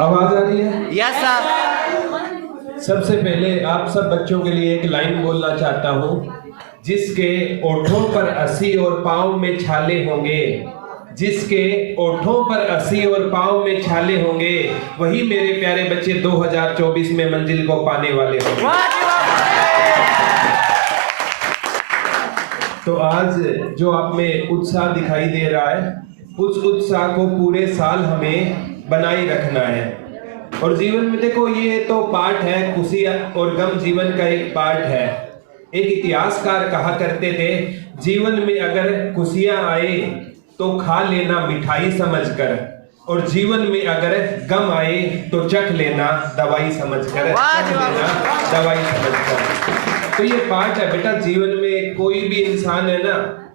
आवाज आ रही है? Yes sir. सबसे पहले आप सब बच्चों के लिए एक लाइन बोलना चाहता हूँ। जिसके ओठों पर 80 और पाँव में छाले होंगे, जिसके ओठों पर 80 और पाँव में छाले होंगे, वही मेरे प्यारे बच्चे 2024 में मंजिल को पाने वाले होंगे। तो आज जो आप में उत्साह दिखाई दे रहा है, उस उत्साह को पूरे साल हमें बनाए रखना है। और जीवन में देखो, ये तो पार्ट है, खुशी और गम जीवन का एक पार्ट है। एक इतिहासकार कहा करते थे, जीवन में अगर खुशियां आए तो खा लेना मिठाई समझकर, और जीवन में अगर गम आए तो चख लेना दवाई समझकर, तो ये पार्ट है बेटा जीवन में। कोई भी इंसान है ना,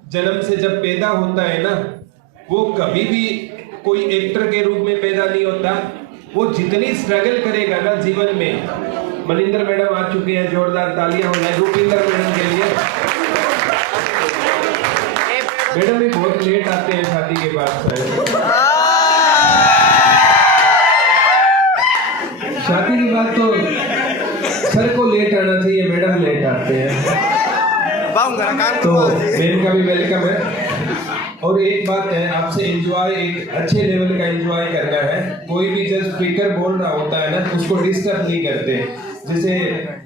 जन्म से जब पैदा होता है ना, वो कभी भी कोई एक्टर के रूप में पैदा नहीं होता। वो जितनी स्ट्रगल करेगा ना जीवन में, मनिंदर मैडम आ चुके हैं, जोरदार तालियां हो जाए रूपिंदर मैडम के लिए। मैडम भी बहुत लेट आते हैं शादी के बाद। शादी के बाद तो सर को लेट आना चाहिए, मैडम लेट आते हैं। तो मैम का भी वेलकम है। और एक बात है, आपसे एंजॉय, एक अच्छे लेवल का एंजॉय करना है। कोई भी जज स्पीकर बोल रहा होता है ना, उसको डिस्टर्ब नहीं करते। जैसे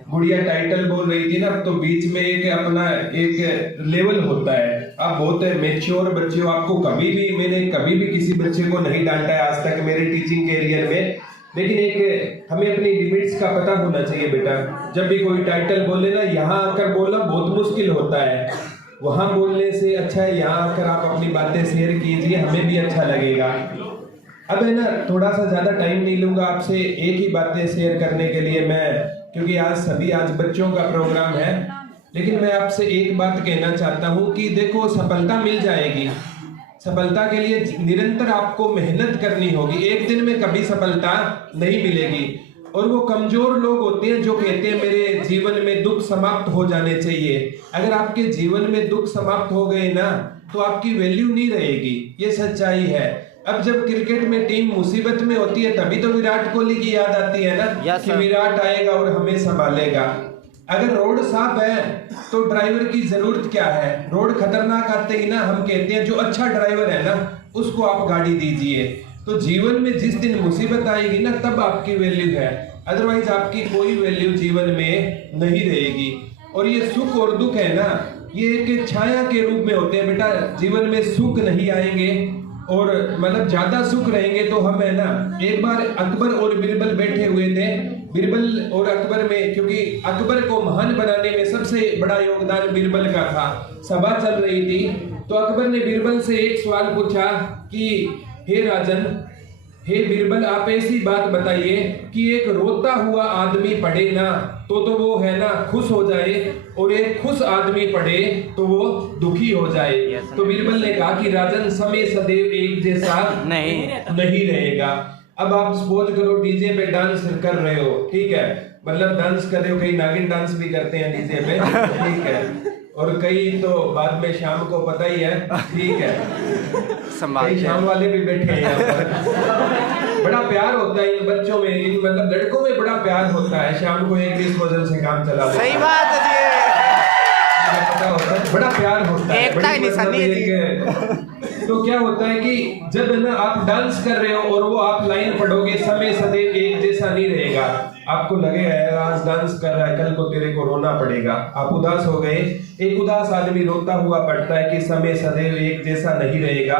गुड़िया टाइटल बोल रही थी ना, तो बीच में एक अपना एक लेवल होता है। आप बहुत मैच्योर बच्चे हो, आपको मैंने कभी भी किसी बच्चे को नहीं डांटा है आज तक मेरे टीचिंग कैरियर में। लेकिन एक हमें अपनी लिमिट्स का पता होना चाहिए बेटा। जब भी कोई टाइटल बोले ना, यहाँ आकर बोलना बहुत मुश्किल होता है, वहां बोलने से अच्छा है यहाँ आकर आप अपनी बातें शेयर कीजिए, हमें भी अच्छा लगेगा। अब है ना, थोड़ा सा ज्यादा टाइम नहीं लूंगा आपसे, एक ही बातें शेयर करने के लिए मैं, क्योंकि आज बच्चों का प्रोग्राम है। लेकिन मैं आपसे एक बात कहना चाहता हूँ कि देखो, सफलता मिल जाएगी। सफलता के लिए निरंतर आपको मेहनत करनी होगी। एक दिन में कभी सफलता नहीं मिलेगी। और वो कमजोर लोग होते हैं जो कहते हैं मेरे जीवन में दुख समाप्त हो जाने चाहिए। अगर आपके जीवन में दुख समाप्त हो गए ना, तो आपकी वैल्यू नहीं रहेगी। ये सच्चाई है। अब जब क्रिकेट में टीम मुसीबत में होती है, तभी तो विराट कोहली की याद आती है ना, कि विराट आएगा और हमें संभालेगा। अगर रोड साफ है तो ड्राइवर की जरूरत क्या है? रोड खतरनाक आते ही ना हम कहते हैं जो अच्छा ड्राइवर है ना, उसको आप गाड़ी दीजिए। तो जीवन में जिस दिन मुसीबत आएगी ना, तब आपकी वैल्यू है, अदरवाइज आपकी कोई वैल्यू जीवन में नहीं रहेगी। और ये सुख और दुख है ना, ये एक छाया के रूप में होते हैं बेटा। जीवन में सुख नहीं आएंगे और मतलब ज्यादा सुख रहेंगे तो हम है ना, एक बार अकबर और बीरबल बैठे हुए थे। बीरबल और अकबर में, क्योंकि अकबर को महान बनाने में सबसे बड़ा योगदान बीरबल का था। सभा चल रही थी तो अकबर ने बीरबल से एक सवाल पूछा कि हे राजन, हे बीरबल, आप ऐसी बात बताइए कि एक रोता हुआ आदमी पढ़े ना तो वो है ना खुश हो जाए, और एक खुश आदमी पढ़े तो वो दुखी हो जाए। तो बीरबल ने कहा कि राजन, समय सदैव एक जैसा नहीं रहेगा। अब आप सपोज करो डीजे पे डांस कर रहे हो, ठीक है, मतलब डांस कर रहे हो, कई नागिन डांस भी करते हैं डीजे पे, ठीक है, और कई तो बाद में शाम को पता ही है, ठीक है, कई शाम वाले भी बैठे हैं यहाँ पर। बड़ा प्यार होता है इन बच्चों में, इन मतलब लड़कों में बड़ा प्यार होता है। शाम को एक डिस्पोजल से काम चला देते हैं। सही बात है जी, पता होता है, बड़ा प्यार होता है, बड़ी निशानी है। तो क्या होता है कि जब ना आप डांस कर रहे हो और वो आप लाइन पढ़ोगे, समय सदैव एक जैसा नहीं रहेगा। आपको लगेगा यार आज डांस कर रहा है, कल को तेरे को रोना पड़ेगा। आप उदास हो गए, एक उदास आदमी रोता हुआ पढ़ता है कि समय सदैव एक जैसा नहीं रहेगा,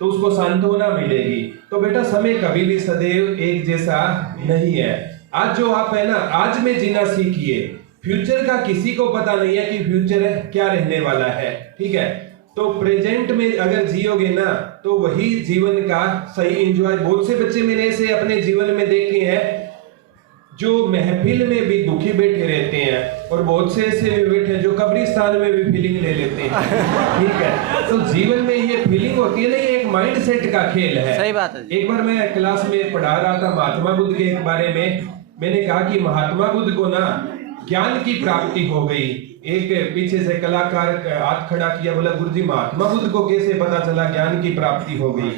तो उसको सांत्वना मिलेगी। तो बेटा, समय कभी भी सदैव एक जैसा नहीं है। आज जो आप है ना, आज में जीना सीखिए। फ्यूचर का किसी को पता नहीं है कि फ्यूचर क्या रहने वाला है, ठीक है। तो प्रेजेंट में अगर जियोगे ना, तो वही जीवन का सही एंजॉय। बहुत से बच्चे मैंने ऐसे अपने जीवन में देखे हैं जो महफिल में भी दुखी बैठे रहते हैं, और बहुत से ऐसे भी बैठे हैं जो कब्रिस्तान में भी फीलिंग ले लेते हैं, ठीक है। तो जीवन में ये फीलिंग होती है ना, ये एक माइंड सेट का खेल है। सही बात है। एक बार मैं क्लास में पढ़ा रहा था महात्मा बुद्ध के बारे में। मैंने कहा कि महात्मा बुद्ध को ना ज्ञान की प्राप्ति हो गई, एक पीछे से कलाकार हाथ खड़ा किया, बोला गुरुजी महात्मा बुद्ध को कैसे पता चला ज्ञान की प्राप्ति हो गई?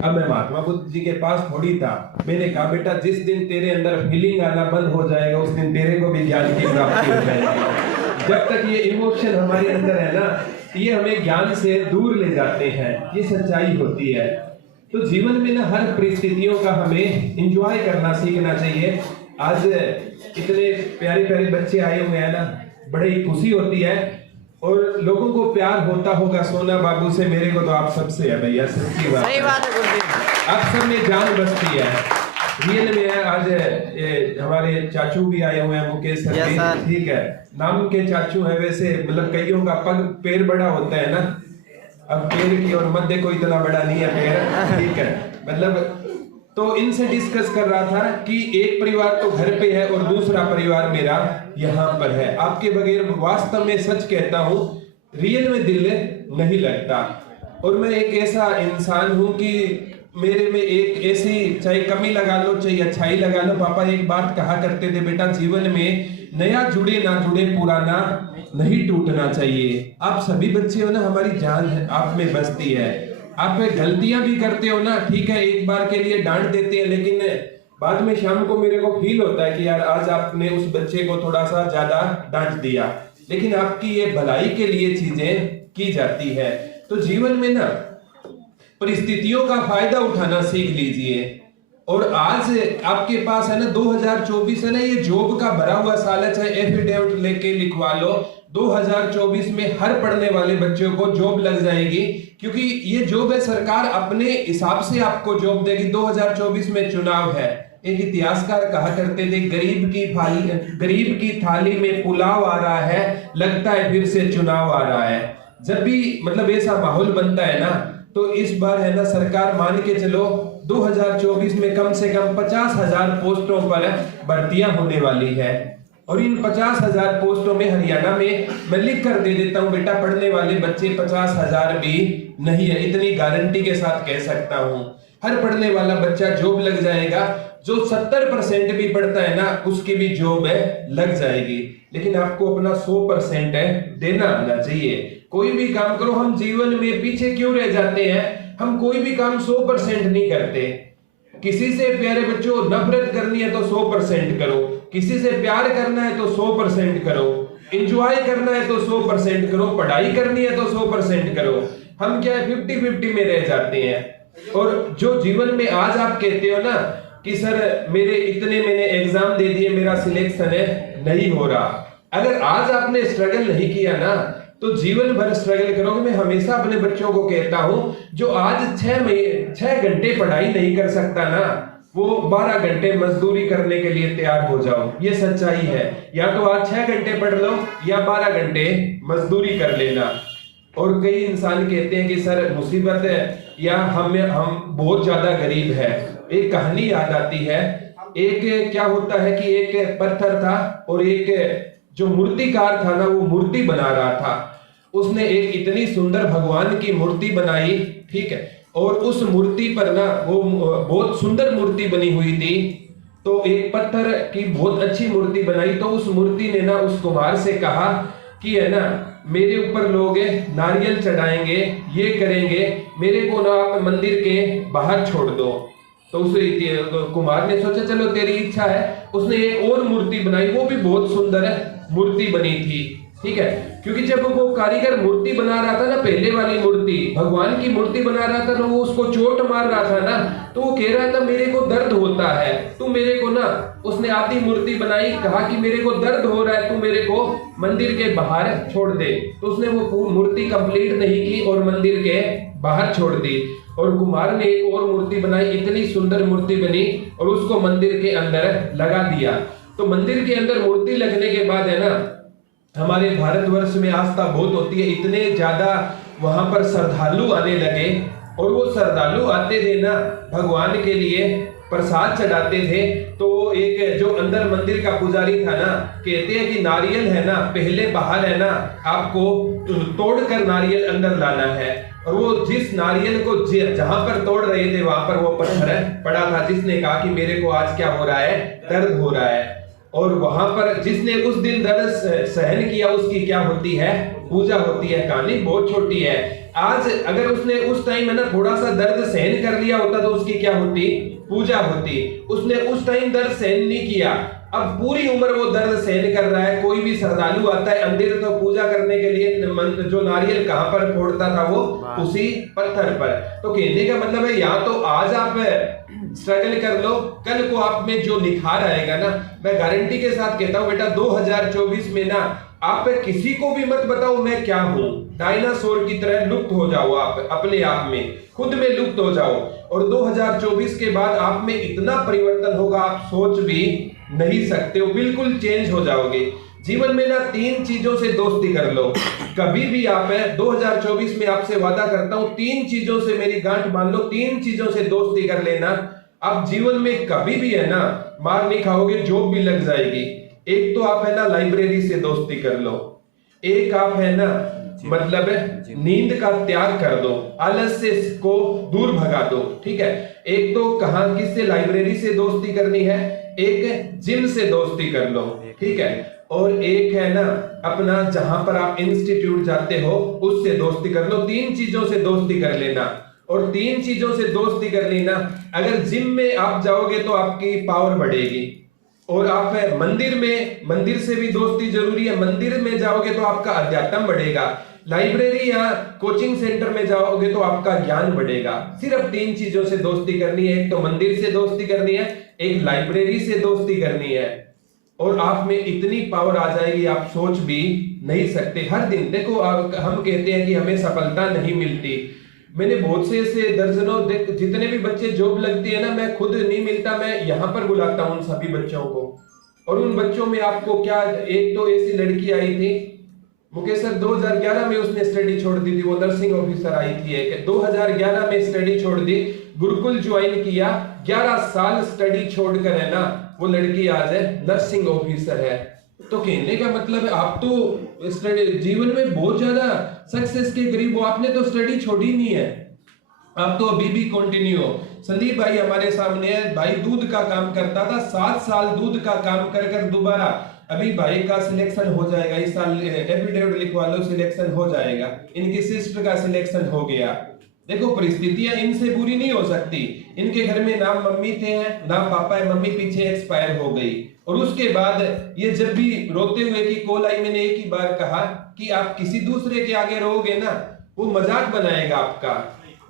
अब मैं महात्मा बुद्ध जी के पास थोड़ी था। मैंने कहा बेटा जिस दिन तेरे अंदर फीलिंग आना बंद हो जाएगा उस दिन तेरे को भी ज्ञान की प्राप्ति हो जाएगी। जब तक ये इमोशन हमारे अंदर है ना, ये हमें ज्ञान से दूर ले जाते हैं। ये सच्चाई होती है। तो जीवन में ना हर परिस्थितियों का हमें एंजॉय करना सीखना चाहिए। आज इतने प्यारे प्यारे बच्चे आए हुए हैं ना, बड़ी खुशी होती है। और लोगों को प्यार होता होगा सोना बाबू से, मेरे को तो आप सबसे है भैया, सच्ची बात। सही बात है, आप सब में जान बसती है, रियल में है। आज हमारे चाचू भी आए हुए हैं, मुकेश सर, ठीक है, नाम के चाचू है। वैसे मतलब कईयों का पग पैर बड़ा होता है ना, अब पैर की और मध्य को इतना बड़ा नहीं है पैर, ठीक है। मतलब तो इनसे डिस्कस कर रहा था कि एक परिवार तो घर पे है और दूसरा परिवार मेरा यहाँ पर है। आपके बगैर वास्तव में सच कहता हूँ रियल में दिल नहीं लगता। और मैं एक ऐसा इंसान हूँ कि मेरे में एक ऐसी, चाहे कमी लगा लो चाहे अच्छाई लगा लो। पापा एक बात कहा करते थे, बेटा जीवन में नया जुड़े ना जुड़े पुराना नहीं टूटना चाहिए। आप सभी बच्चे हो ना, हमारी जान है आप में बसती है। आप गलतियां भी करते हो ना, ठीक है, एक बार के लिए डांट देते हैं, लेकिन बाद में शाम को मेरे को फील होता है कि यार आज आपने उस बच्चे को थोड़ा सा ज्यादा डांट दिया, लेकिन आपकी ये भलाई के लिए चीजें की जाती है। तो जीवन में ना परिस्थितियों का फायदा उठाना सीख लीजिए। और आज आपके पास है ना 2024 है ना, ये जॉब का भरा हुआ साल है, चाहे एफिडेविट लेके लिखवा लो। 2024 में हर पढ़ने वाले बच्चों को जॉब लग जाएगी, क्योंकि ये जॉब है सरकार अपने हिसाब से आपको जॉब देगी। 2024 में चुनाव है। एक इतिहासकार कहा करते थे, गरीब की थाली में पुलाव आ रहा है, लगता है फिर से चुनाव आ रहा है। जब भी मतलब ऐसा माहौल बनता है ना, तो इस बार है ना सरकार मान के चलो 2024 में कम से कम 50,000 पोस्टों पर भर्तियां होने वाली है। और इन 50,000 पोस्टों में हरियाणा में मैं लिख कर दे देता हूं बेटा, पढ़ने वाले बच्चे 50,000 भी नहीं है, इतनी गारंटी के साथ कह सकता हूं। हर पढ़ने वाला बच्चा जॉब लग जाएगा। जो 70% भी पढ़ता है ना, उसकी भी जॉब है लग जाएगी। लेकिन आपको अपना 100% है देना आना चाहिए। कोई भी काम करो, हम जीवन में पीछे क्यों रह जाते हैं? हम कोई भी काम 100% नहीं करते। किसी से प्यारे बच्चों नफरत करनी है तो 100% करो, किसी से प्यार करना है तो 100% करो, एंजॉय करना है तो 100% करो, पढ़ाई करनी है तो 100% करो। हम क्या है 50-50 में रह जाते हैं। और जो जीवन में आज आप कहते हो ना कि सर मेरे इतने मैंने एग्जाम दे दिए, मेरा सिलेक्शन है नहीं हो रहा, अगर आज आपने स्ट्रगल नहीं किया ना तो जीवन भर स्ट्रगल करोगे। मैं हमेशा अपने बच्चों को कहता हूं, जो आज 6 घंटे पढ़ाई नहीं कर सकता ना, वो 12 घंटे मजदूरी करने के लिए तैयार हो जाओ। ये सच्चाई है। या तो आज 6 घंटे पढ़ लो या 12 घंटे मजदूरी कर लेना। और कई इंसान कहते हैं कि सर मुसीबत है या हम बहुत ज्यादा गरीब है। एक कहानी याद आती है। एक क्या होता है कि एक पत्थर था और एक जो मूर्तिकार था ना, वो मूर्ति बना रहा था। उसने एक इतनी सुंदर भगवान की मूर्ति बनाई, ठीक है, और उस मूर्ति पर ना वो बहुत सुंदर मूर्ति बनी हुई थी। तो एक पत्थर की बहुत अच्छी मूर्ति बनाई। तो उस मूर्ति ने ना उस कुम्हार से कहा कि है ना मेरे ऊपर लोग नारियल चढ़ाएंगे, ये करेंगे, मेरे को ना आप मंदिर के बाहर छोड़ दो। तो उसे कुम्हार ने सोचा चलो तेरी इच्छा है। उसने एक और मूर्ति बनाई, वो भी बहुत सुंदर मूर्ति बनी थी, ठीक है। क्योंकि जब वो कारीगर मूर्ति बना रहा था ना, पहले वाली मूर्ति भगवान की मूर्ति बना रहा था ना, वो उसको चोट मार रहा था ना, तो वो कह रहा था मेरे को दर्द होता है, तू मेरे को ना, उसने आधी मूर्ति बनाई, कहा कि मेरे को दर्द हो रहा है, तू मेरे को मंदिर के बाहर छोड़ दे। तो उसने वो मूर्ति कंप्लीट नहीं की और मंदिर के बाहर छोड़ दी। और कुम्हार ने एक और मूर्ति बनाई, इतनी सुंदर मूर्ति बनी और उसको मंदिर के अंदर लगा दिया। तो मंदिर के अंदर मूर्ति लगने के बाद है ना, हमारे भारतवर्ष में आस्था बहुत होती है, इतने ज्यादा वहां पर श्रद्धालु आने लगे। और वो श्रद्धालु आते थे ना, भगवान के लिए प्रसाद चढ़ाते थे। तो एक जो अंदर मंदिर का पुजारी था ना, कहते हैं कि नारियल है ना, पहले बाहर है ना आपको तोड़कर नारियल अंदर लाना है। और वो जिस नारियल को जहां पर तोड़ रहे थे वहां पर वो पत्थर पड़ा था, जिसने कहा कि मेरे को आज क्या हो रहा है, दर्द हो रहा है। और वहां पर जिसने उस दिन दर्द सहन किया उसकी क्या होती है? पूजा होती है। कहानी बहुत छोटी है। आज अगर उसने उस टाइम है ना थोड़ा सा दर्द सहन कर लिया होता तो उसकी क्या होती? पूजा होती। उसने उस टाइम दर्द सहन नहीं किया, अब पूरी उम्र वो दर्द सहन कर रहा है। कोई भी श्रद्धालु आता है अंधेर तो पूजा करने के लिए जो नारियल कहां पर फोड़ता था? वो उसी पत्थर पर। तो कहने का मतलब है या तो आज आप स्ट्रगल कर लो, कल को आप में जो निखार आएगा ना, मैं गारंटी के साथ कहता हूं बेटा 2024 में ना आप किसी को भी मत बताओ मैं क्या हूं, डायनासोर की तरह लुप्त हो जाओ, आप अपने आप में खुद में लुप्त हो जाओ। और 2024 के बाद आप में इतना परिवर्तन होगा आप सोच भी नहीं सकते हो, बिल्कुल चेंज हो जाओगे। जीवन में ना 3 चीजों से दोस्ती कर लो। कभी भी आप 2024 में आपसे वादा करता हूं 3 चीजों से मेरी गांठ बांध लो, 3 चीजों से दोस्ती कर लेना। आप जीवन में कभी भी है ना मार नहीं खाओगे, जॉब भी लग जाएगी। एक तो आप है ना लाइब्रेरी से दोस्ती कर लो, एक आप है ना मतलब नींद का त्याग कर दो, आलस्य को दूर भगा दो, ठीक है। एक तो कहां किससे? लाइब्रेरी से दोस्ती करनी है, एक जिम से दोस्ती कर लो, ठीक है, और एक है ना अपना जहां पर आप इंस्टीट्यूट जाते हो उससे दोस्ती कर लो। 3 चीजों से दोस्ती कर लेना। और 3 चीजों से दोस्ती कर लेना, अगर जिम में आप जाओगे तो आपकी पावर बढ़ेगी, और आप मंदिर से भी दोस्ती जरूरी है, मंदिर में जाओगे तो आपका अध्यात्म बढ़ेगा। लाइब्रेरी या कोचिंग सेंटर में जाओगे तो आपका ज्ञान बढ़ेगा। सिर्फ 3 चीजों से दोस्ती करनी है, एक तो मंदिर से दोस्ती करनी है, एक लाइब्रेरी से दोस्ती करनी है, और आप में इतनी पावर आ जाएगी आप सोच भी नहीं सकते। हर दिन देखो हम कहते हैं कि हमें सफलता नहीं मिलती, मैंने बहुत से ऐसे दर्जनों जितने भी बच्चे जॉब लगती है ना, मैं खुद नहीं मिलता, मैं यहाँ पर बुलाता हूँ उन सभी बच्चों को। और उन बच्चों में आपको क्या, एक तो ऐसी लड़की आई थी मुकेश सर 2011 में उसने स्टडी छोड़ दी थी, वो नर्सिंग ऑफिसर आई थी एक, 2011 में स्टडी छोड़ दी, गुरुकुल ज्वाइन किया, 11 साल स्टडी छोड़कर है ना वो लड़की आज है नर्सिंग ऑफिसर है। तो कहने का मतलब है आप तो स्टडी जीवन में बहुत ज्यादा सक्सेस के करीब हो, आपने तो स्टडी छोड़ी नहीं है, आप तो अभी भी कंटिन्यू हो। संदीप भाई हमारे सामने है, भाई दूध का काम करता था, 7 साल दूध का काम कर कर दोबारा अभी भाई का सिलेक्शन हो जाएगा, इस साल एफिडेविट लिखवा लो सिलेक्शन हो जाएगा, इनकी सिस्टर का सिलेक्शन हो गया। देखो परिस्थितियां इनसे बुरी नहीं हो सकती, इनके घर में ना मम्मी थे ना पापा है, मम्मी पीछे एक्सपायर हो गई, और उसके बाद ये जब भी रोते हुए की कॉल आई, मैंने एक ही बार कहा कि आप किसी दूसरे के आगे रोगे ना वो मजाक बनाएगा आपका।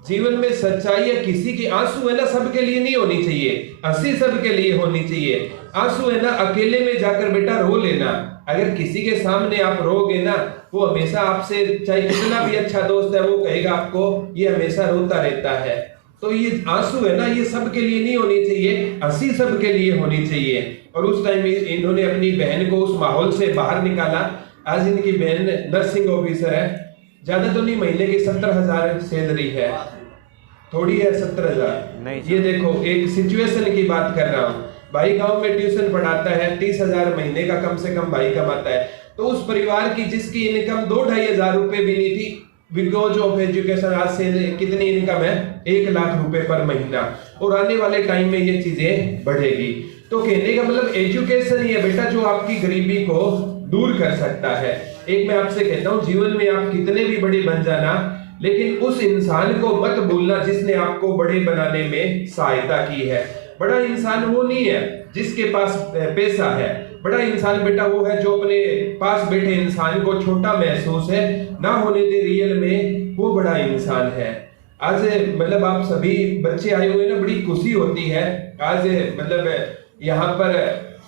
जीवन में सच्चाई है, किसी के आंसू है ना सबके लिए नहीं होनी चाहिए, हंसी सबके लिए होनी चाहिए। आंसू है ना अकेले में जाकर बेटा रो लेना, अगर किसी के सामने आप रोगे ना वो हमेशा आपसे चाहे कितना भी अच्छा दोस्त है वो कहेगा आपको ये हमेशा रोता रहता है। तो ये आंसू है ना ये सबके लिए नहीं होनी चाहिए, हंसी सबके लिए होनी चाहिए। और उस टाइम इन्होंने अपनी बहन को उस माहौल से बाहर निकाला। आज इनकी बहन नर्सिंग ऑफिसर है, ज्यादा तो नहीं, महीने की 70,000 सैलरी है, थोड़ी है 70,000। ये देखो एक सिचुएशन की बात कर रहा हूँ, भाई गांव में ट्यूशन पढ़ाता है, 30,000 महीने का कम से कम भाई कमाता है। तो उस परिवार की जिसकी इनकम 2-2.5 हजार रुपए भी नहीं थी, बिकॉज ऑफ एजुकेशन आज से कितनी इनकम है 1 लाख रुपए पर महीना, और आने वाले टाइम में ये चीजें बढ़ेगी। तो कहने का मतलब एजुकेशन ही है बेटा जो आपकी गरीबी को दूर कर सकता है। एक मैं आपसे कहता हूँ जीवन में आप कितने भी बड़े बन जाना, लेकिन उस इंसान को मत भूलना जिसने आपको बड़े बनाने में सहायता की है। बड़ा इंसान वो नहीं है जिसके पास पैसा है, बड़ा इंसान बेटा वो है जो अपने पास बैठे इंसान को छोटा महसूस है ना होने दे, रियल में वो बड़ा इंसान है। आज मतलब आप सभी बच्चे आए हुए ना, बड़ी खुशी होती है। आज मतलब यहाँ पर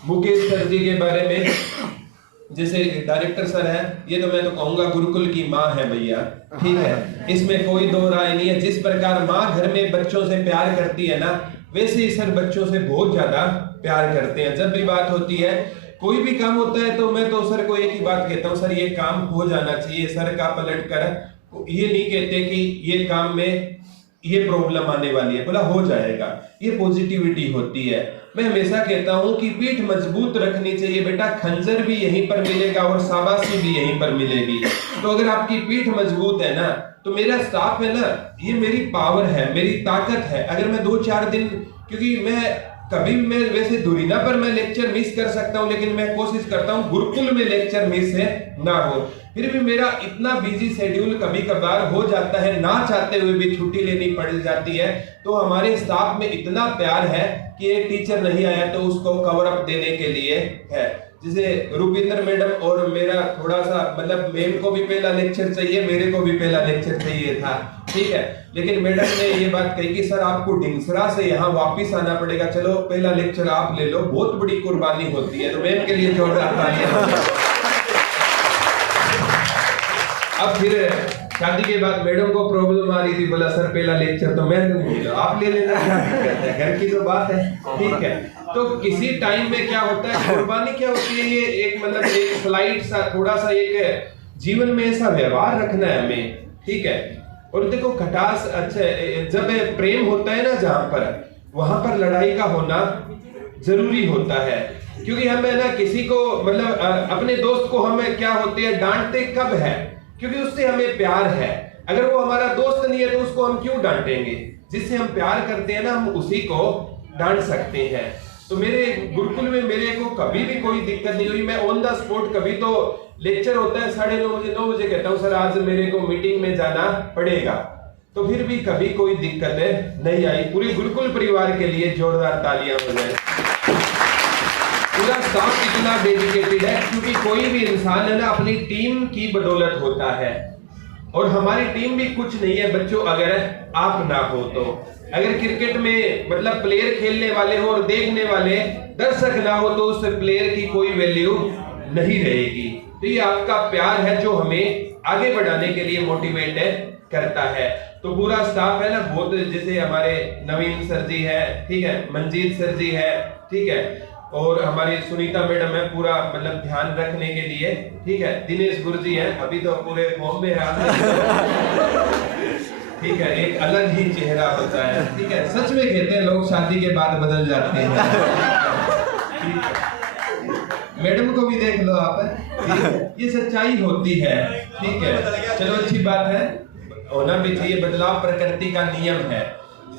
मुकेश सर जी के बारे में जैसे डायरेक्टर सर है, ये तो मैं तो कहूंगा गुरुकुल की माँ है भैया, ठीक है, इसमें कोई दो राय नहीं है। जिस प्रकार माँ घर में बच्चों से प्यार करती है ना, वैसे ही सर बच्चों से बहुत ज्यादा प्यार करते हैं। जब भी बात होती है कोई भी काम होता है तो मैं तो सर को एक ही बात कहता हूँ, सर ये काम हो जाना चाहिए, सर का पलट कर ये नहीं कहते कि ये काम में ये प्रॉब्लम आने वाली है, बोला हो जाएगा, ये पॉजिटिविटी होती है। मैं हमेशा कहता हूं कि पीठ मजबूत रखनी चाहिए बेटा, खंजर भी यहीं पर मिलेगा और शाबाशी भी यहीं पर मिलेगी। तो अगर आपकी पीठ मजबूत है ना, तो मेरा स्टाफ है ना, ये मेरी पावर है, मेरी ताकत है। अगर मैं 2-4 दिन, क्योंकि मैं कभी मैं वैसे दुरीना पर मैं लेक्चर मिस कर सकता हूँ, लेकिन मैं कोशिश करता हूँ गुरुकुल में लेक्चर मिस है ना हो। फिर भी मेरा इतना बिजी शेड्यूल कभी कभार हो जाता है, ना चाहते हुए भी छुट्टी लेनी पड़ जाती है। तो हमारे स्टाफ में इतना प्यार है कि एक टीचर नहीं आया तो उसको कवर अप देने के लिए है। जैसे रूपिंदर मैडम और मेरा थोड़ा सा मतलब मैम को भी पहला लेक्चर चाहिए, मेरे को भी पहला लेक्चर चाहिए था, ठीक है। लेकिन मैडम ने ये बात कही कि सर आपको ढिंगसरा से यहाँ वापिस आना पड़ेगा, चलो पहला लेक्चर आप ले लो, बहुत बड़ी कुर्बानी होती है। तो मैम के लिए जोरदार तालियां। अब फिर शादी के बाद मैडम को प्रॉब्लम आ रही थी, बोला सर पहला लेक्चर तो मैं दूंगी, आप ले लेना, घर की तो बात है, ठीक है। तो किसी टाइम में क्या होता है, कुर्बानी क्या होती है, ये एक मतलब एक स्लाइड सा थोड़ा सा एक जीवन में ऐसा व्यवहार रखना है हमें, ठीक है। और देखो खटास, अच्छा जब प्रेम होता है ना जहां पर, वहां पर लड़ाई का होना जरूरी होता है। क्योंकि हमें ना किसी को मतलब अपने दोस्त को हमें क्या होती है डांटते कब है, क्योंकि उससे हमें प्यार है। अगर वो हमारा दोस्त नहीं है तो उसको हम क्यों डांटेंगे? जिससे हम प्यार करते हैं ना, हम उसी को डांट सकते हैं। तो मेरे गुरुकुल में मेरे को कभी भी कोई दिक्कत नहीं हुई। मैं ऑन द स्पॉट, कभी तो लेक्चर होता है 9:30 बजे, 9 बजे कहता हूँ सर आज मेरे को मीटिंग में जाना पड़ेगा, तो फिर भी कभी कोई दिक्कत नहीं आई। पूरे गुरुकुल परिवार के लिए जोरदार तालियां हो जाए। पूरा स्टाफ इतना डेडिकेटेड है, क्योंकि कोई भी इंसान है ना अपनी टीम की बदौलत होता है। और हमारी टीम भी कुछ नहीं है बच्चों अगर आप ना हो तो। अगर क्रिकेट में मतलब प्लेयर खेलने वाले हो और देखने वाले दर्शक ना हो तो उस प्लेयर की कोई वैल्यू नहीं रहेगी। तो ये आपका प्यार है जो हमें आगे बढ़ाने के लिए मोटिवेट करता है। तो पूरा स्टाफ है ना बहुत, जैसे हमारे नवीन सर जी है, ठीक है, मंजीत सर जी है, ठीक है, और हमारी सुनीता मैडम है पूरा मतलब ध्यान रखने के लिए, ठीक है, दिनेश गुरुजी है अभी तो पूरे फॉर्म में है, ठीक है, एक अलग ही चेहरा होता है, ठीक है। सच में कहते हैं लोग शादी के बाद बदल जाते हैं, ठीक है। मैडम को भी देख लो आप, ये सच्चाई होती है, ठीक है। चलो अच्छी बात है, होना भी चाहिए, बदलाव प्रकृति का नियम है।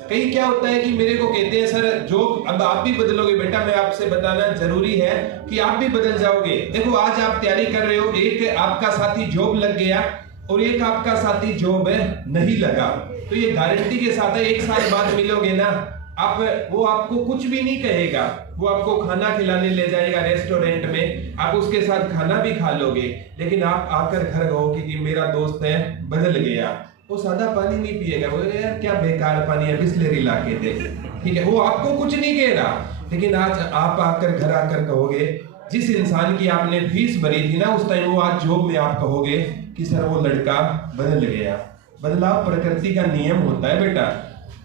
कहीं क्या होता है कि मेरे को कहते हैं सर जो अब आप भी बदलोगे बेटा, मैं आपसे बताना जरूरी है कि आप भी बदल जाओगे। देखो आज आप तैयारी कर रहे हो, एक आपका साथी जॉब लग गया और एक आपका साथी जॉब नहीं लगा, तो ये गारंटी के साथ है 1 साल बाद मिलोगे ना आप, वो आपको कुछ भी नहीं कहेगा, वो आपको खाना खिलाने ले जाएगा रेस्टोरेंट में, आप उसके साथ खाना भी खा लोगे, लेकिन आप आकर घर कहोगे कि मेरा दोस्त है बदल गया, वो सादा पानी नहीं पिएगा, बोले यार क्या बेकार पानी है, बिस्लेरी ला के दे, ठीक है। वो आपको कुछ नहीं कह रहा, लेकिन आज आप आकर घर आकर कहोगे, जिस इंसान की आपने फीस भरी थी ना उस टाइम, वो आज जॉब में आप कहोगे कि सर वो लड़का बदल गया। बदलाव प्रकृति का नियम होता है बेटा।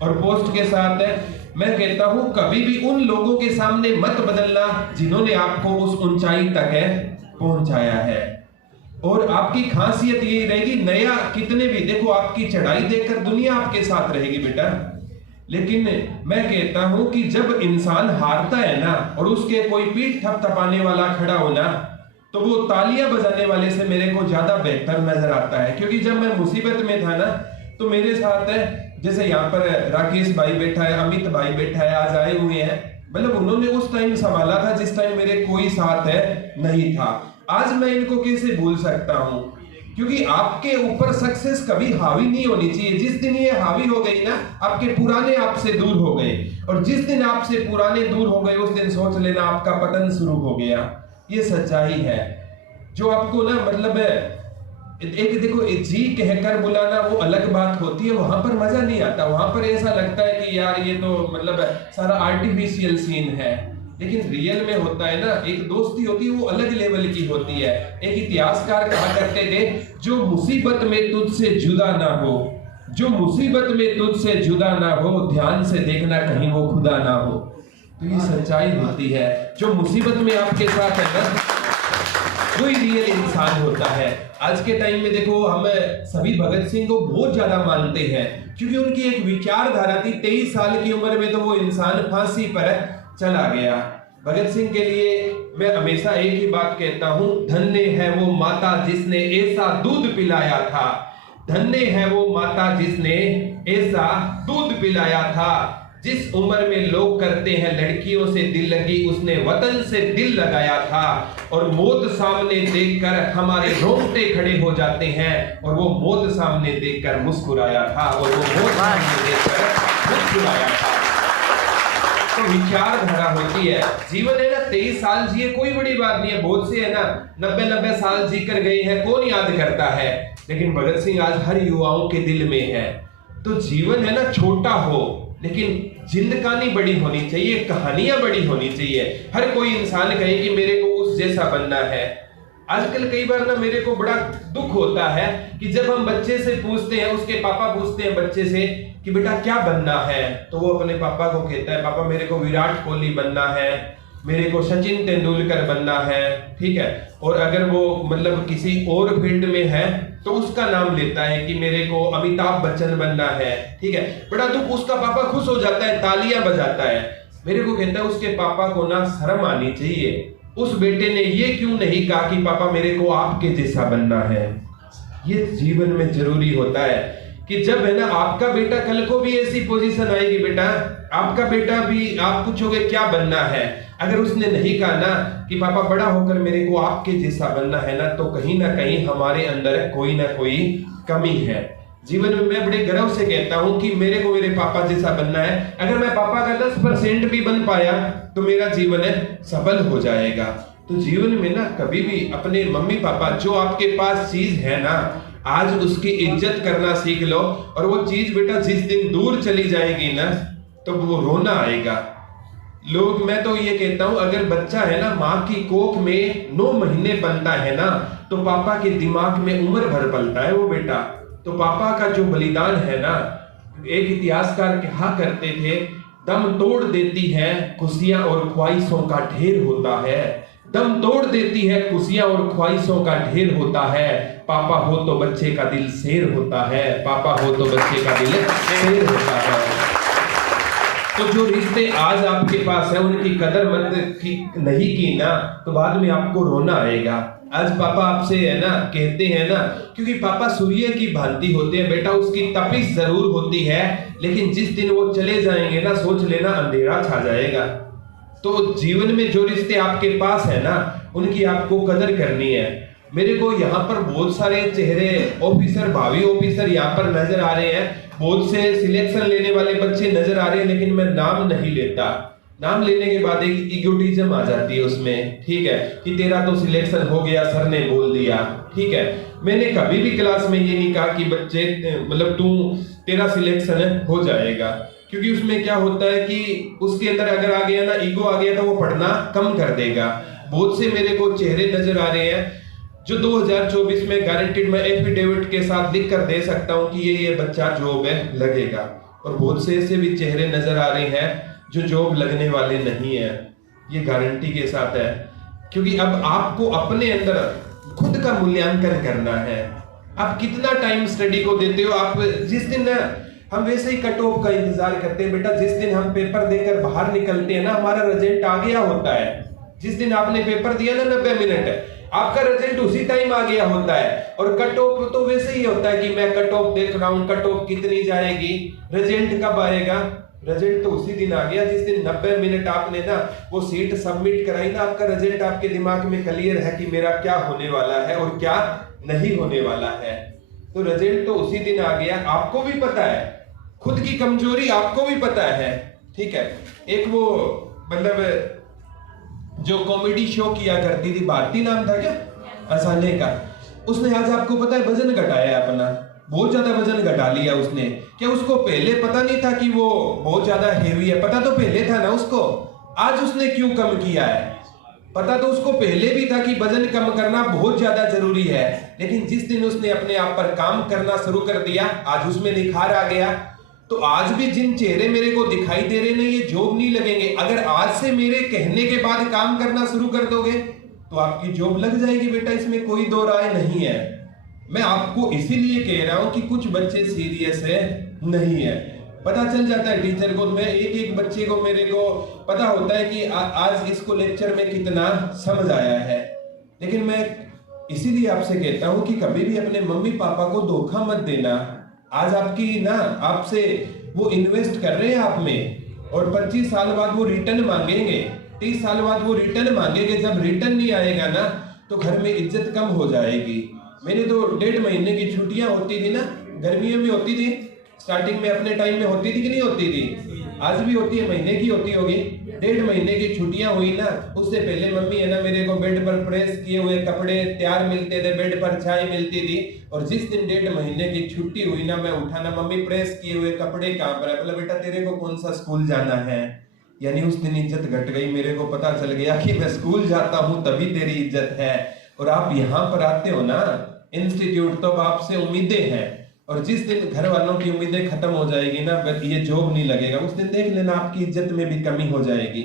और पोस्ट के साथ मैं कहता हूं कभी भी उन लोगों के सामने मत बदलना जिन्होंने आपको उस ऊंचाई तक पहुंचाया है। और आपकी खासियत यही रहेगी, नया कितने भी देखो, आपकी चढ़ाई देखकर दुनिया आपके साथ रहेगी बेटा, लेकिन मैं कहता हूं कि जब इंसान हारता है ना और उसके कोई पीठ थपथपाने वाला खड़ा हो ना, तो वो तालियां बजाने वाले से मेरे को ज्यादा बेहतर नजर आता है। क्योंकि जब मैं मुसीबत में था ना, तो मेरे साथ जैसे यहाँ पर राकेश भाई बैठा है, अमित भाई बैठा है, आज आए हुए हैं, मतलब उन्होंने उस टाइम संभाला था जिस टाइम मेरे कोई साथ नहीं था। आज मैं इनको कैसे भूल सकता हूँ, क्योंकि आपके ऊपर सक्सेस कभी हावी नहीं होनी चाहिए। जिस दिन ये हावी हो गई ना, आपके पुराने आपसे दूर हो गए, और जिस दिन आपसे पुराने दूर हो गए उस दिन सोच लेना आपका पतन शुरू हो गया। ये सच्चाई है जो आपको ना मतलब एक देखो एक जी कहकर बुलाना वो अलग बात होती है, वहां पर मजा नहीं आता, वहां पर ऐसा लगता है कि यार ये तो मतलब सारा आर्टिफिशियल सीन है। लेकिन रियल में होता है ना, एक दोस्ती होती है वो अलग लेवल की होती है। एक इतिहासकार कहा करते थे, जो मुसीबत में तुझसे जुदा ना हो, जो मुसीबत में तुझसे जुदा ना हो, ध्यान से देखना कहीं वो खुदा ना हो। तो ये सच्चाई होती है, जो मुसीबत में आपके साथ है ना, वही रियल इंसान होता है। आज के टाइम में देखो, हम सभी भगत सिंह को बहुत ज्यादा मानते हैं, क्योंकि उनकी एक विचारधारा थी। 23 साल की उम्र में तो वो इंसान फांसी पर चला गया। भगत सिंह के लिए मैं हमेशा एक ही बात कहता हूं, धन्य है वो माता जिसने ऐसा दूध पिलाया था, धन्य है वो माता जिसने ऐसा दूध पिलाया था, जिस उम्र में लोग करते हैं लड़कियों से दिल लगी, उसने वतन से दिल लगाया था। और मौत सामने देखकर हमारे रोंगटे खड़े हो जाते हैं, और वो मौत सामने देखकर मुस्कुराया था, और वो मौत सामने देखकर मुस्कुराया था। तो विचारधारा होती है। जीवन है ना 23 साल जिए, कोई बड़ी बात नहीं है। बहुत से है ना 90 साल जी कर गए हैं, कौन याद करता है। लेकिन भगत सिंह आज हर युवाओं के दिल में है। तो जीवन है ना छोटा हो, लेकिन जिंदगानी बड़ी होनी चाहिए, कहानियां बड़ी होनी चाहिए। हर कोई इंसान कहे कि मेरे को उस जैसा बनना है। आजकल कई बार ना मेरे को बड़ा दुख होता है कि जब हम बच्चे से पूछते हैं, उसके पापा पूछते हैं बच्चे से कि बेटा क्या बनना है, तो वो अपने पापा को कहता है पापा मेरे को विराट कोहली बनना है, मेरे को सचिन तेंदुलकर बनना है, ठीक है। और अगर वो मतलब किसी और फील्ड में है तो उसका नाम लेता है कि मेरे को अमिताभ बच्चन बनना है, ठीक है। बड़ा दुख, उसका पापा खुश हो जाता है, तालियां बजाता है। मेरे को कहता है उसके पापा को ना शर्म आनी चाहिए, उस बेटे ने ये क्यों नहीं कहा कि पापा मेरे को आपके जैसा बनना है। ये जीवन में जरूरी होता है कि जब है ना आपका बेटा कल को भी ऐसी पोजीशन आएगी, बेटा आपका बेटा भी, आप पूछोगे क्या बनना है, अगर उसने नहीं कहा ना कि पापा बड़ा होकर मेरे को आपके जैसा बनना है ना, तो कहीं ना कहीं हमारे अंदर कोई ना कोई कमी है। जीवन में मैं बड़े गर्व से कहता हूं कि मेरे को मेरे पापा जैसा बनना है। अगर मैं पापा का 10% भी बन पाया तो मेरा जीवन है सफल हो जाएगा। तो जीवन में ना कभी भी अपने मम्मी पापा, जो आपके पास चीज है ना, आज उसकी इज्जत करना सीख लो। और वो चीज बेटा जिस दिन दूर चली जाएगी ना, तो वो रोना आएगा। लोग, मैं तो ये कहता हूं, अगर बच्चा है ना माँ की कोख में 9 महीने पलता है ना, तो पापा के दिमाग में उम्र भर पलता है वो बेटा। तो पापा का जो बलिदान है ना, एक इतिहासकार कहा करते थे, दम तोड़ देती है खुशियां और ख्वाहिशों का ढेर होता है। दम तोड़ देती है खुशियां और ख्वाहिशों का ढेर होता है। पापा हो तो बच्चे का दिल शेर होता है, पापा हो तो बच्चे का दिल शेर होता है। तो जो रिश्ते आज आपके पास है उनकी कदर मत नहीं की ना, तो बाद में आपको रोना आएगा। आज पापा आपसे है ना कहते हैं ना, क्योंकि पापा सूर्य की भांति होते हैं बेटा, उसकी तपिश जरूर होती है, लेकिन जिस दिन वो चले जाएंगे ना, सोच लेना अंधेरा छा जाएगा। तो जीवन में जो रिश्ते आपके पास है ना, उनकी आपको कदर करनी है। मेरे को यहाँ पर बहुत सारे चेहरे ऑफिसर, भावी ऑफिसर यहाँ पर नजर आ रहे हैं, बहुत से सिलेक्शन लेने वाले बच्चे नजर आ रहे हैं, लेकिन मैं नाम नहीं लेता। नाम लेने के बाद एक इगोटिज्म आ जाती है उसमें, ठीक है, कि तेरा तो सिलेक्शन हो गया, सर ने बोल दिया, ठीक है। मैंने कभी भी क्लास में ये नहीं कहा कि बच्चे मतलब तेरा सिलेक्शन हो जाएगा, क्योंकि उसमें क्या होता है कि उसके अंदर अगर आ गया ना, ईगो आ गया, तो वो पढ़ना कम कर देगा। बहुत से मेरे को चेहरे नजर आ रहे हैं जो 2024 में गारंटीड मैं एफिडेविट के साथ लिख कर दे सकता हूं कि ये बच्चा जॉब में लगेगा। और बहुत से ऐसे भी चेहरे नजर आ रहे हैं जो जॉब लगने वाले नहीं है, ये गारंटी के साथ है। क्योंकि अब आपको अपने अंदर खुद का मूल्यांकन करना है। आप कितना टाइम स्टडी को देते हो। आप जिस दिन हम वैसे ही कट ऑफ का इंतजार करते हैं बेटा, जिस दिन हम पेपर देकर बाहर निकलते हैं ना, हमारा रिजल्ट आ गया होता है। जिस दिन आपने पेपर दिया ना 90 मिनट, आपका रिजल्ट उसी टाइम आ गया होता है। और कट ऑफ तो वैसे ही होता है कि मैं कट ऑफ देख रहा हूं, कट ऑफ कितनी जाएगी, रिजल्ट कब आएगा। रिजल्ट तो उसी दिन आ गया जिस दिन 90 मिनट आपने ना वो सीट सबमिट कराई ना, आपका रिजल्ट आपके दिमाग में क्लियर है कि मेरा क्या होने वाला है और क्या नहीं होने वाला है। तो रिजल्ट तो उसी दिन आ गया, आपको भी पता है, खुद की कमजोरी आपको भी पता है, ठीक है। एक वो मतलब जो कॉमेडी शो किया करती थी, भारती नाम था क्या, असाने का, उसने आज आपको पता है वजन घटाया अपना, बहुत ज्यादा वजन घटा लिया उसने। क्या उसको पहले पता नहीं था कि वो बहुत ज्यादा हेवी है? पता तो पहले था ना उसको, आज उसने क्यों कम किया है? पता तो उसको पहले भी था कि वजन कम करना बहुत ज्यादा जरूरी है, लेकिन जिस दिन उसने अपने आप पर काम करना शुरू कर दिया, आज उसमें निखार आ गया। तो आज भी जिन चेहरे मेरे को दिखाई दे रहे हैं, ये जॉब नहीं लगेंगे। अगर आज से मेरे कहने के बाद काम करना शुरू कर दोगे तो आपकी जॉब लग जाएगी बेटा, इसमें कोई दो राय नहीं है। मैं आपको इसीलिए कह रहा हूं कि कुछ बच्चे सीरियस है नहीं है, पता चल जाता है टीचर को। मैं एक एक बच्चे को मेरे को पता होता है कि आज इसको लेक्चर में कितना समझ आया है। लेकिन मैं इसीलिए आपसे कहता हूं कि कभी भी अपने मम्मी पापा को धोखा मत देना। आज आपकी ना, आपसे वो इन्वेस्ट कर रहे हैं आप में, और 25 साल बाद वो रिटर्न मांगेंगे, 30 साल बाद वो रिटर्न मांगेंगे। जब रिटर्न नहीं आएगा ना तो घर में इज्जत कम हो जाएगी। मैंने तो 1.5 महीने की छुट्टियां होती थी ना, गर्मियों में होती थी, स्टार्टिंग में अपने टाइम में होती थी कि नहीं होती थी, आज भी होती है, महीने की होती होगी। 1.5 महीने की छुट्टियां हुई ना, उससे पहले मम्मी है ना मेरे को बेड पर प्रेस किए हुए कपड़े तैयार मिलते थे, बेड पर चाय मिलती थी। और जिस दिन 1.5 महीने की छुट्टी हुई ना, मैं उठा ना, मम्मी प्रेस किए हुए कपड़े कहाँ पर है, बोला बेटा तेरे को कौन सा स्कूल जाना है। यानी उस दिन इज्जत घट गई। मेरे को पता चल गया कि मैं स्कूल जाता हूँ तभी तेरी इज्जत है, और आप यहाँ पर आते हो ना इंस्टीट्यूट, तो आपसे उम्मीदें हैं। और जिस दिन घर वालों की उम्मीदें खत्म हो जाएगी ना, ये जॉब नहीं लगेगा, उस दिन देख लेना आपकी इज्जत में भी कमी हो जाएगी।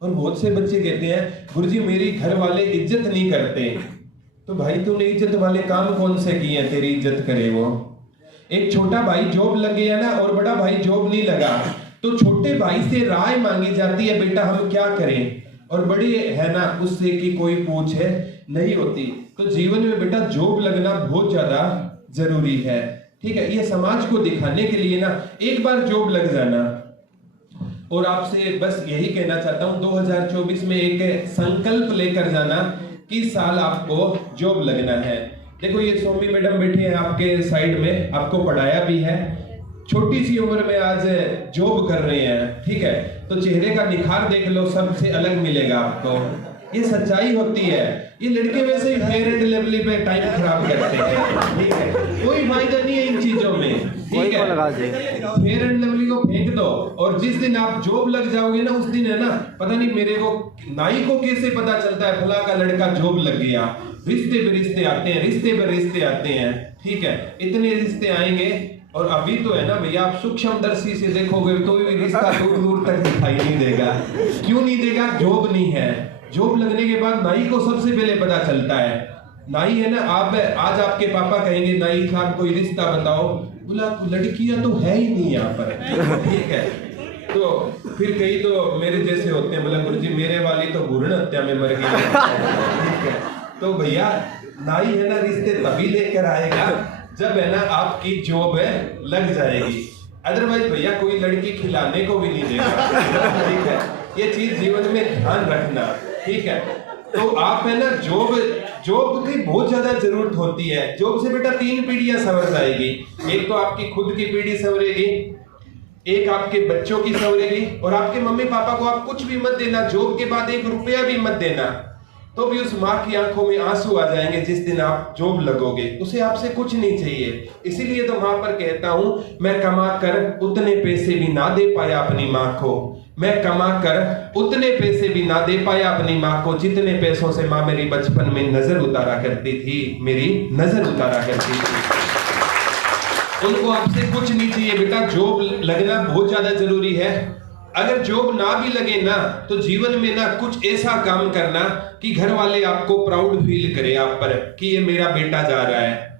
और बहुत से बच्चे कहते हैं गुरुजी मेरी घर वाले इज्जत नहीं करते। तो भाई तूने इज्जत वाले काम कौन से किए हैं तेरी इज्जत करे वो। एक छोटा भाई जॉब लग गया ना और बड़ा भाई जॉब नहीं लगा, तो छोटे भाई से राय मांगी जाती है, बेटा हम क्या करें, और बड़ी है ना उससे कि कोई पूछ है नहीं होती। तो जीवन में बेटा जॉब लगना बहुत ज्यादा जरूरी है, ठीक है। ये समाज को दिखाने के लिए ना एक बार जॉब लग जाना। और आपसे बस यही कहना चाहता हूं 2024 में एक संकल्प लेकर जाना कि साल आपको जॉब लगना है। देखो ये सोमी मैडम बैठी है आपके साइड में, आपको पढ़ाया भी है, छोटी सी उम्र में आज जॉब कर रहे हैं, ठीक है। तो चेहरे का निखार देख लो, सबसे अलग मिलेगा आपको, ये सच्चाई होती है। ये लड़के वैसे ही फेयर एंड लवली पे टाइम खराब करते हैं, ठीक है, कोई फायदा नहीं है इन चीजों में, ठीक है। फेयर एंड लवली को फेंक दो, और जिस दिन आप जॉब लग जाओगे ना उस दिन है ना, पता नहीं मेरे को नाई को कैसे पता चलता है फला का लड़का जॉब लग गया। रिश्ते पे रिश्ते आते हैं, रिश्ते पे रिश्ते आते हैं, ठीक है, इतने रिश्ते आएंगे। और अभी तो है ना भैया, आप सूक्ष्मदर्शी से देखोगे तो भी रिश्ता दूर दूर तक दिखाई नहीं देगा। क्यों नहीं देगा? जॉब नहीं है। जॉब लगने के बाद नाई को सबसे पहले पता चलता है। नाई है ना, आप आज आपके पापा कहेंगे नाई साहब कोई रिश्ता बताओ, बोला लड़कियां तो है ही नहीं यहाँ पर, ठीक है। तो फिर कई तो मेरे जैसे होते हैं, बोला गुरुजी मेरे वाली तो भ्रूण हत्या में मर गई, ठीक है। तो भैया नाई है ना रिश्ते तभी लेकर आएगा जब है ना आपकी जॉब है लग जाएगी, अदरवाइज भैया कोई लड़की खिलाने को भी नहीं देगा, ठीक है। ये चीज जीवन में ध्यान रखना, ठीक है। तो आप है ना जॉब की बहुत ज्यादा जरूरत होती है। जॉब से बेटा 3 पीढ़ियां संवर जाएगी। एक तो आपकी खुद की पीढ़ी संवरेगी, एक आपके बच्चों की संवरेगी, और आपके मम्मी पापा को आप कुछ भी मत देना, जॉब के बाद 1 रुपया भी मत देना, तो भी उस माँ की आंखों में आंसू आ जाएंगे जिस दिन आप जॉब लगोगे। उसे आपसे कुछ नहीं चाहिए। इसीलिए तो वहां पर कहता हूं, मैं कमा कर उतने पैसे भी ना दे पाया अपनी माँ को, मैं कमा कर उतने पैसे भी ना दे पाया अपनी माँ को जितने पैसों से माँ मेरी बचपन में नजर उतारा करती थी, मेरी नजर उतारा करती थी। उनको आपसे कुछ नहीं चाहिए बेटा। जॉब लगना बहुत ज्यादा जरूरी है। अगर जॉब ना भी लगे ना तो जीवन में ना कुछ ऐसा काम करना कि घर वाले आपको प्राउड फील करे आप पर कि ये मेरा बेटा जा रहा है।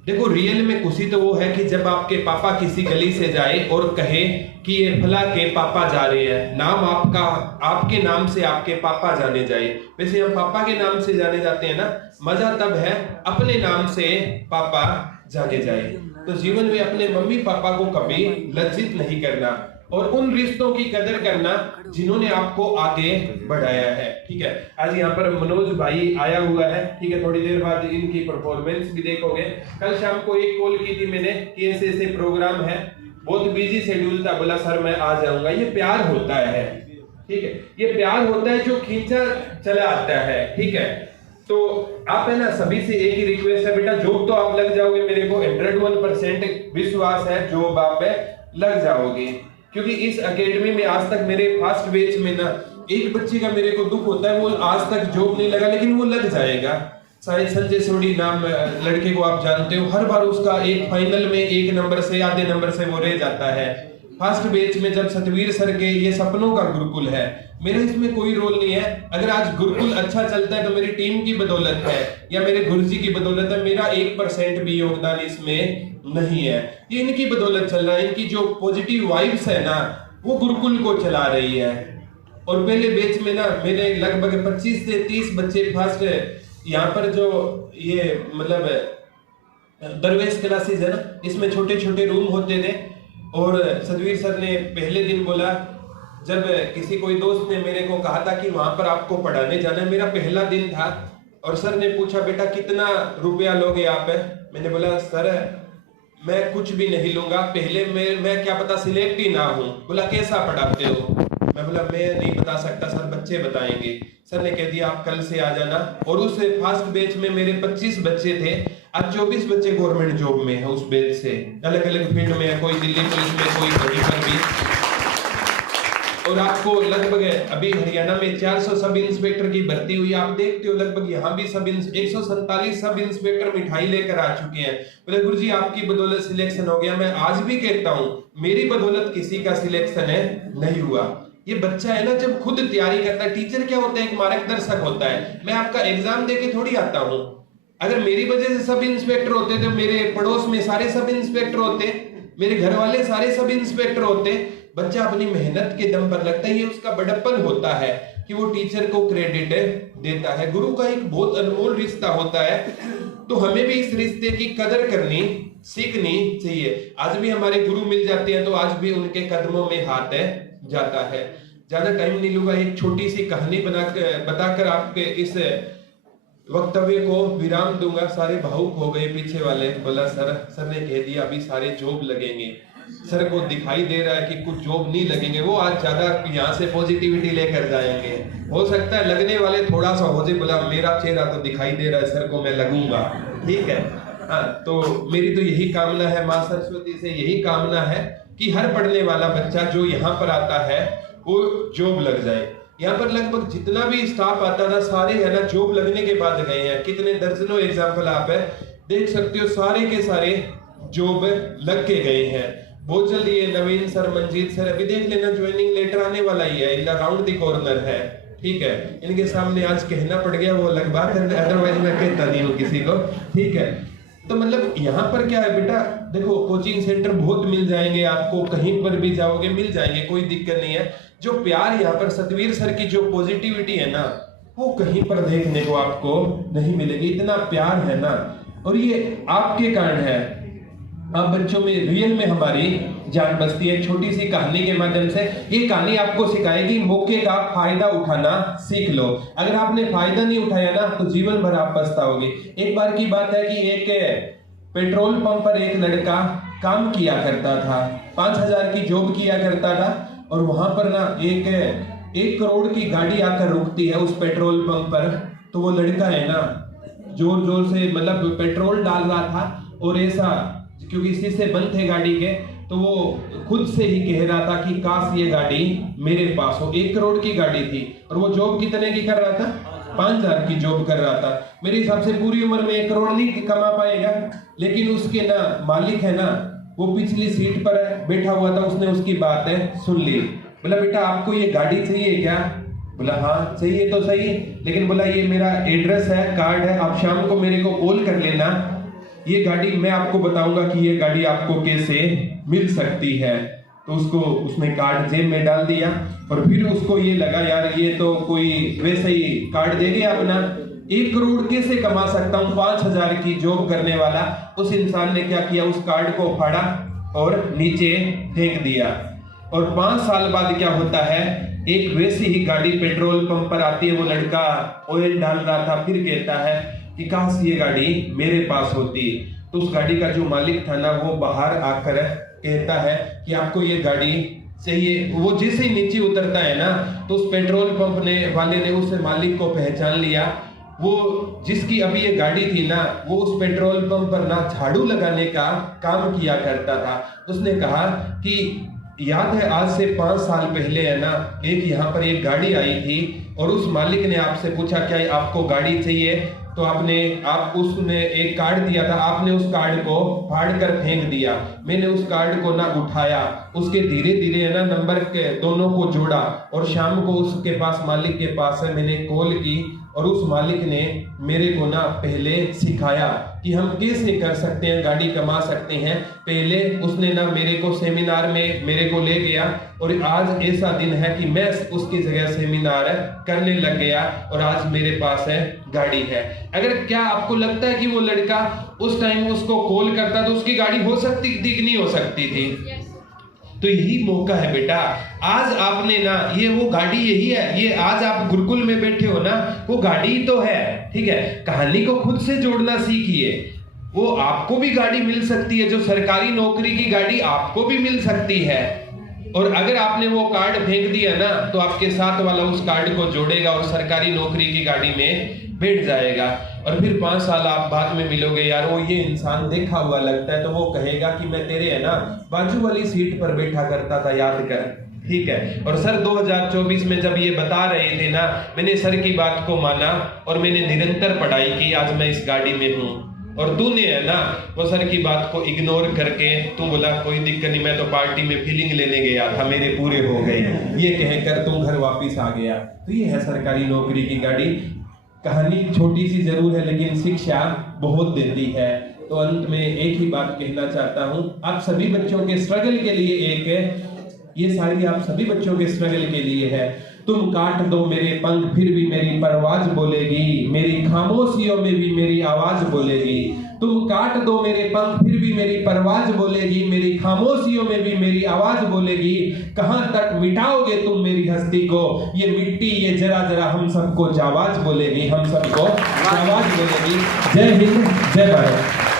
देखो रियल में खुशी तो वो है कि जब आपके पापा किसी गली से जाए और कहे कि ये फला के पापा जा रहे हैं, नाम आपका, आपके नाम से आपके पापा जाने जाए। वैसे हम पापा के नाम से जाने जाते हैं ना, मजा तब है अपने नाम से पापा जाने जाए। तो जीवन में अपने मम्मी पापा को कभी लज्जित नहीं करना और उन रिश्तों की कदर करना जिन्होंने आपको आगे बढ़ाया है, ठीक है। आज यहाँ पर मनोज भाई आया हुआ है, ठीक है, थोड़ी देर बाद इनकी परफॉर्मेंस भी देखोगे। कल शाम को एक कॉल की थी मैंने कि ऐसे प्रोग्राम है, बहुत बिजी शेड्यूल था, बोला सर मैं आ जाऊंगा। ये प्यार होता है, ठीक है, ये प्यार होता है जो खींचा चला आता है, ठीक है। तो आप है ना सभी से एक ही रिक्वेस्ट है बेटा, जॉब तो आप लग जाओगे, मेरे को 101% विश्वास है जॉब आप लग जाओगे। क्योंकि इस एकेडमी में आज तक मेरे फर्स्ट बैच में ना एक बच्चे का मेरे को दुख होता है, वो आज तक जॉब नहीं लगा, लेकिन वो लग जाएगा। शायद संजय सोडी नाम लड़के को आप जानते हो, हर बार उसका एक फाइनल में 1 नंबर से आधे नंबर से वो रह जाता है। फर्स्ट बैच में जब सतवीर सर के ये सपनों का गुरुकुल है, मेरा इसमें कोई रोल नहीं है। अगर आज गुरुकुल अच्छा चलता है तो मेरी टीम की बदौलत है या मेरे गुरुजी की बदौलत है, मेरा 1% भी योगदान इसमें नहीं है, ये इनकी बदौलत चल रहा है। इनकी जो पॉजिटिव वाइब्स है ना वो गुरुकुल को चला रही है। और पहले बैच में ना मैंने लगभग 25 से 30 बच्चे फर्स्ट, यहाँ पर जो ये मतलब दरवेश क्लासेस है ना, इसमें छोटे छोटे रूम होते थे। और सतवीर सर ने पहले दिन बोला जब किसी कोई दोस्त ने मेरे को कहा था कि वहां पर आपको पढ़ाने जाना है, मेरा पहला दिन था और सर ने पूछा बेटा कितना रुपया लोगे आप? मैंने बोला सर मैं कुछ भी नहीं लूंगा, पहले मैं क्या पता सिलेक्ट ही ना हूँ। बोला कैसा पढ़ाते हो? मैं बोला मैं नहीं बता सकता सर, बच्चे बताएंगे। सर ने कह दिया आप कल से आ जाना। और उस फर्स्ट बैच में मेरे 25 बच्चे थे, आज 24 बच्चे गवर्नमेंट जॉब में है उस बैच से, अलग अलग फील्ड में है, कोई दिल्ली पुलिस में, कोई कहीं पर भी। और आपको लगभग अभी हरियाणा में 400 सब इंस्पेक्टर की भर्ती हुई, आप देखते हो लगभग यहाँ भी 147 सब इंस्पेक्टर मिठाई लेकर आ चुके हैं। बोले गुरुजी आपकी बदौलत सिलेक्शन हो गया। मैं आज भी कहता हूँ मेरी बदौलत किसी का सिलेक्शन है नहीं हुआ। ये बच्चा है ना जब खुद तैयारी करता है, टीचर क्या होता है एक मार्गदर्शक होता है। मैं आपका एग्जाम देके थोड़ी आता हूँ। अगर मेरी वजह से सब इंस्पेक्टर होते तो मेरे पड़ोस में सारे सब इंस्पेक्टर होते, मेरे घर वाले सारे सब इंस्पेक्टर होते। बच्चा अपनी मेहनत के दम पर लगता है, ये उसका बड़प्पन होता है कि वो टीचर को क्रेडिट देता है। गुरु का एक बहुत अनमोल रिश्ता होता है, तो हमें भी इस रिश्ते की कदर करनी सीखनी चाहिए। आज भी हमारे गुरु मिल जाते हैं तो आज भी उनके कदमों में हाथ जाता है। ज्यादा टाइम नहीं लूंगा, एक छोटी सी कहानी बताकर आपके इस वक्तव्य को विराम दूंगा। सारे भावुक हो गए पीछे वाले। बोला सर ने कह दिया अभी सारे जॉब लगेंगे। सर को दिखाई दे रहा है कि कुछ जॉब नहीं लगेंगे, वो आज ज्यादा यहाँ से पॉजिटिविटी लेकर जाएंगे। हो सकता है लगने वाले थोड़ा सा हो जाए। बोला मेरा चेहरा तो दिखाई दे रहा है सर को, मैं लगूंगा। ठीक है, हाँ, तो मेरी तो यही कामना है, माँ सरस्वती से यही कामना है कि हर पढ़ने वाला बच्चा जो यहाँ पर आता है वो जॉब लग जाए। यहाँ पर लगभग जितना भी स्टाफ आता था सारे है ना जॉब लगने के बाद गए हैं। कितने दर्जनों एग्जाम्पल आप देख सकते हो, सारे के सारे जॉब लग के गए हैं। बहुत जल्दी ये नवीन सर, मंजीत सर, अभी देख लेना ज्वाइनिंग लेटर आने वाला ही है, इला राउंड द कॉर्नर है। ठीक है, इनके सामने आज कहना पड़ गया, वो अलग बात है, अदरवाइज मैं कहता नहीं हूँ किसी को। ठीक है, तो मतलब यहाँ पर क्या है बेटा, देखो कोचिंग सेंटर बहुत मिल जाएंगे आपको, कहीं पर भी जाओगे मिल जाएंगे, कोई दिक्कत नहीं है। जो प्यार यहाँ पर सतवीर सर की जो पॉजिटिविटी है ना, वो कहीं पर देखने को आपको नहीं मिलेगी। इतना प्यार है ना, और ये आपके कारण है। आप बच्चों में रियल में हमारी जान बसती है। छोटी सी कहानी के माध्यम से ये कहानी आपको सिखाएगी मौके का फायदा उठाना सीख लो। अगर आपने फायदा नहीं उठाया ना तो जीवन भर आप पछताओगे। एक बार की बात है कि एक पेट्रोल पंप पर एक लड़का काम किया करता था, 5000 की जॉब किया करता था, और वहां पर ना एक करोड़ की गाड़ी आकर रुकती है उस पेट्रोल पंप पर। तो वो लड़का है ना जोर जोर से मतलब पेट्रोल डाल रहा था, और ऐसा क्योंकि शीशे बंद थे गाड़ी के, तो वो खुद से ही कह रहा था कि काश ये गाड़ी मेरे पास हो। 1 करोड़ की गाड़ी थी और वो जॉब कितने की कर रहा था, 5000 की जॉब कर रहा था। मेरे हिसाब से पूरी उम्र में 1 करोड़ नहीं कमा पाएगा, लेकिन उसके ना मालिक है ना वो पिछली सीट पर बैठा हुआ था, उसने उसकी बात सुन ली। बोला बेटा आपको ये गाड़ी चाहिए क्या? बोला हाँ चाहिए तो सही, लेकिन बोला ये मेरा एड्रेस है, कार्ड है, आप शाम को मेरे को कॉल कर लेना, ये गाड़ी मैं आपको बताऊंगा कि ये गाड़ी आपको कैसे मिल सकती है। तो उसको उसने कार्ड जेब में डाल दिया, और फिर उसको ये लगा यार ये तो कोई वैसे ही कार्ड दे गया अपना, 1 करोड़ कैसे कमा सकता हूँ 5000 की जॉब करने वाला। उस इंसान ने क्या किया, उस कार्ड को फाड़ा और नीचे फेंक दिया। और 5 साल बाद क्या होता है, एक वैसी ही गाड़ी पेट्रोल पंप पर आती है, वो लड़का ऑयल डाल रहा था, फिर कहता है कि काश ये गाड़ी मेरे पास होती। तो उस गाड़ी का जो मालिक था ना वो बाहर आकर कहता है कि आपको ये गाड़ी चाहिए। वो जैसे ही नीचे उतरता है ना तो उस पेट्रोल पंप वाले ने उस मालिक को पहचान लिया। वो जिसकी अभी ये गाड़ी थी ना, वो उस पेट्रोल पंप पर ना झाड़ू लगाने का काम किया करता था। उसने कहा कि याद है आज से 5 साल पहले है ना एक यहाँ पर एक गाड़ी आई थी, और उस मालिक ने आपसे पूछा क्या आपको गाड़ी चाहिए, तो आप उसने एक कार्ड दिया था, आपने उस कार्ड को फाड़ कर फेंक दिया। मैंने उस कार्ड को ना उठाया, उसके धीरे धीरे है ना नंबर के दोनों को जोड़ा, और शाम को उसके पास मालिक के पास है मैंने कॉल की, और उस मालिक ने मेरे को ना पहले सिखाया कि हम कैसे कर सकते हैं, गाड़ी कमा सकते हैं। पहले उसने ना मेरे को सेमिनार में मेरे को ले गया, और आज ऐसा दिन है कि मैं उसकी जगह सेमिनार करने लग गया, और आज मेरे पास है गाड़ी है। अगर क्या आपको लगता है कि वो लड़का उस टाइम उसको कॉल करता तो उसकी गाड़ी हो सकती थी कि नहीं हो सकती थी? तो यही मौका है बेटा। आज आपने ना, ये वो गाड़ी यही है, ये आज आप गुरुकुल में बैठे हो ना, वो गाड़ी तो है, ठीक है। कहानी को खुद से जोड़ना सीखिए। वो आपको भी गाड़ी मिल सकती है, जो सरकारी नौकरी की गाड़ी आपको भी मिल सकती है। और अगर आपने वो कार्ड फेंक दिया ना, तो आपके साथ वाला उस कार्ड को जोड़ेगा और सरकारी नौकरी की गाड़ी में बैठ जाएगा। और फिर 5 साल आप बाद में मिलोगे, यार वो ये इंसान देखा हुआ लगता है, तो वो कहेगा कि मैं तेरे है ना बाजू वाली सीट पर बैठा करता था, याद कर, ठीक है। और सर 2024 में जब ये बता रहे थे ना, मैंने सर की बात को माना और मैंने निरंतर पढ़ाई की, आज मैं इस गाड़ी में हूँ। और तूने है ना वो सर की बात को इग्नोर करके तू बोला कोई दिक्कत नहीं, मैं तो पार्टी में फीलिंग लेने गया था, मेरे पूरे हो गए, ये कहकर तुम घर वापिस आ गया। तो ये है सरकारी नौकरी की गाड़ी। कहानी छोटी सी जरूर है, लेकिन शिक्षा बहुत देती है। तो अंत में एक ही बात कहना चाहता हूँ, आप सभी बच्चों के स्ट्रगल के लिए ये शायरी आप सभी बच्चों के स्ट्रगल के लिए है। तुम काट दो मेरे पंख फिर भी मेरी परवाज बोलेगी, मेरी खामोशियों में भी मेरी आवाज बोलेगी। तुम काट दो मेरे पंख फिर भी मेरी परवाज बोलेगी, मेरी खामोशियों में भी मेरी आवाज बोलेगी। कहां तक मिटाओगे तुम मेरी हस्ती को, ये मिट्टी ये जरा जरा हम सबको जावाज बोलेगी, हम सबको जावाज बोलेगी। जय हिंद, जय भारत।